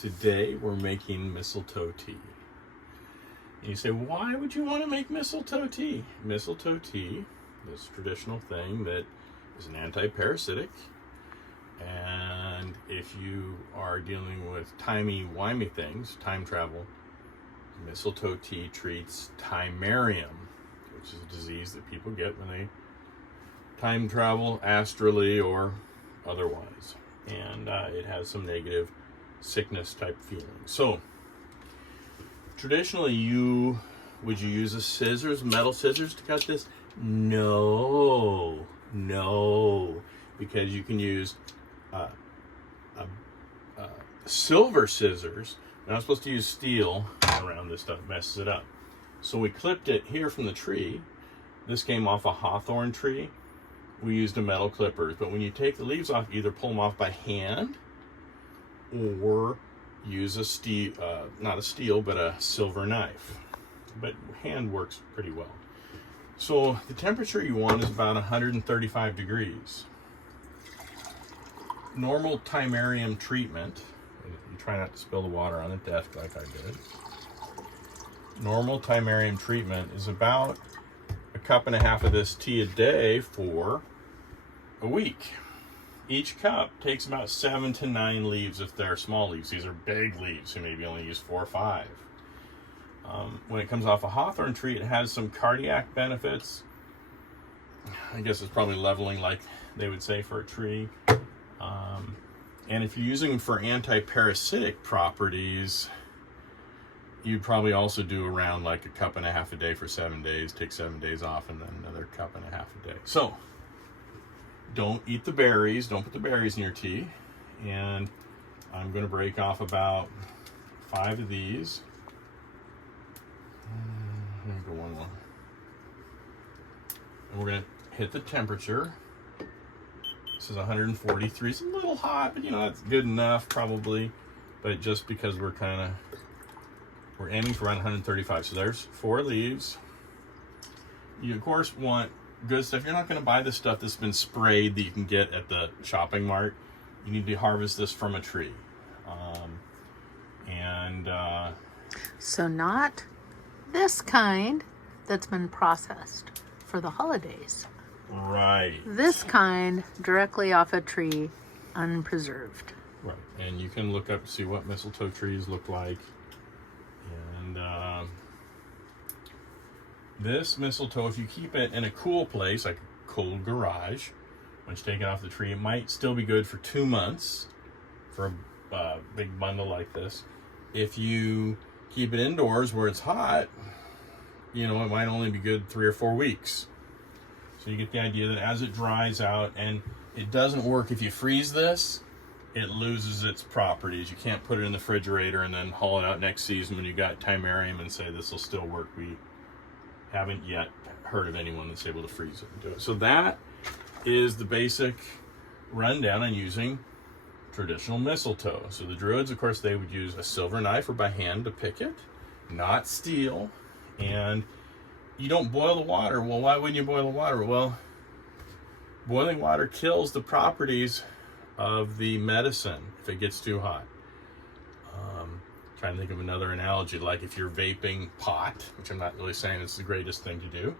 Today we're making mistletoe tea. And you say, why would you want to make mistletoe tea? Mistletoe tea is a traditional thing that is an anti-parasitic. And if you are dealing with timey-wimey things, time travel, mistletoe tea treats timerium, which is a disease that people get when they time travel astrally or otherwise. And it has some negative sickness type feeling. So traditionally, would you use metal scissors to cut this? No, because you can use silver scissors. You're not supposed to use steel around this stuff, messes it up. So we clipped it here from the tree. This came off a hawthorn tree. We used a metal clippers, but when you take the leaves off, either pull them off by hand or use a steel, not a steel, but a silver knife. But hand works pretty well. So the temperature you want is about 135 degrees. Normal timerium treatment, you try not to spill the water on the desk like I did. Normal timerium treatment is about a cup and a half of this tea a day for a week. Each cup takes about 7 to 9 leaves if they're small leaves. These are big leaves, so maybe only use 4 or 5. When it comes off a hawthorn tree, it has some cardiac benefits. I guess it's probably leveling, like they would say, for a tree. And if you're using them for anti-parasitic properties, you'd probably also do around like a cup and a half a day for 7 days, take 7 days off, and then another cup and a half a day. So don't eat the berries. Don't put the berries in your tea. And I'm going to break off about 5 of these. I'm going to go one more. And we're going to hit the temperature. This is 143. It's a little hot, but that's good enough probably. But just because we're aiming for around 135. So there's 4 leaves. You of course want good stuff. You're not going to buy the stuff that's been sprayed that you can get at the shopping mart. You need to harvest this from a tree. So not this kind that's been processed for the holidays. Right. This kind directly off a tree, unpreserved. Right. And you can look up to see what mistletoe trees look like. And this mistletoe, if you keep it in a cool place, like a cold garage, once you take it off the tree, it might still be good for 2 months for a big bundle like this. If you keep it indoors where it's hot, it might only be good 3 or 4 weeks. So you get the idea that as it dries out, and it doesn't work if you freeze this, it loses its properties. You can't put it in the refrigerator and then haul it out next season when you got timerium and say this will still work. We haven't yet heard of anyone that's able to freeze it and do it. So that is the basic rundown on using traditional mistletoe. So the Druids, of course, they would use a silver knife or by hand to pick it, not steel. And you don't boil the water. Well, why wouldn't you boil the water? Well, boiling water kills the properties of the medicine if it gets too hot. Trying to think of another analogy, like if you're vaping pot, which I'm not really saying it's the greatest thing to do.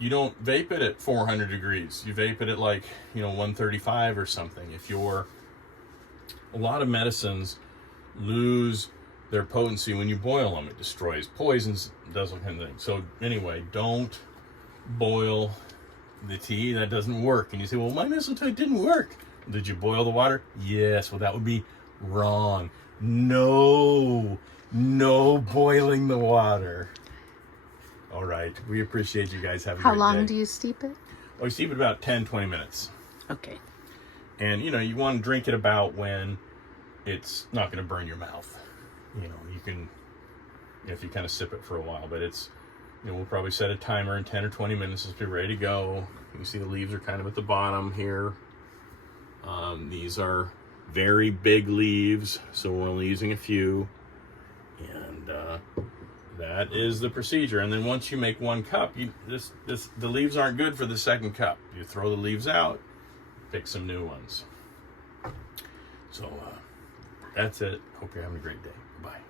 You don't vape it at 400 degrees. You vape it at 135 or something. A lot of medicines lose their potency when you boil them. It destroys poisons, does all kind of things. So anyway, don't boil the tea. That doesn't work. And you say, well, my mistletoe didn't work. Did you boil the water? Yes. Well, that would be wrong. No boiling the water. All right. We appreciate you guys having a great day. How long do you steep it? Oh, you steep it about 10-20 minutes. Okay. And, you want to drink it about when it's not going to burn your mouth. You can, if you kind of sip it for a while, but it's, we'll probably set a timer in 10 or 20 minutes. It'll be ready to go. You see the leaves are kind of at the bottom here. These are very big leaves, so we're only using a few. And that is the procedure. And then once you make 1 cup, the leaves aren't good for the second cup. You throw the leaves out, pick some new ones. So That's it. Hope you're having a great day. Bye.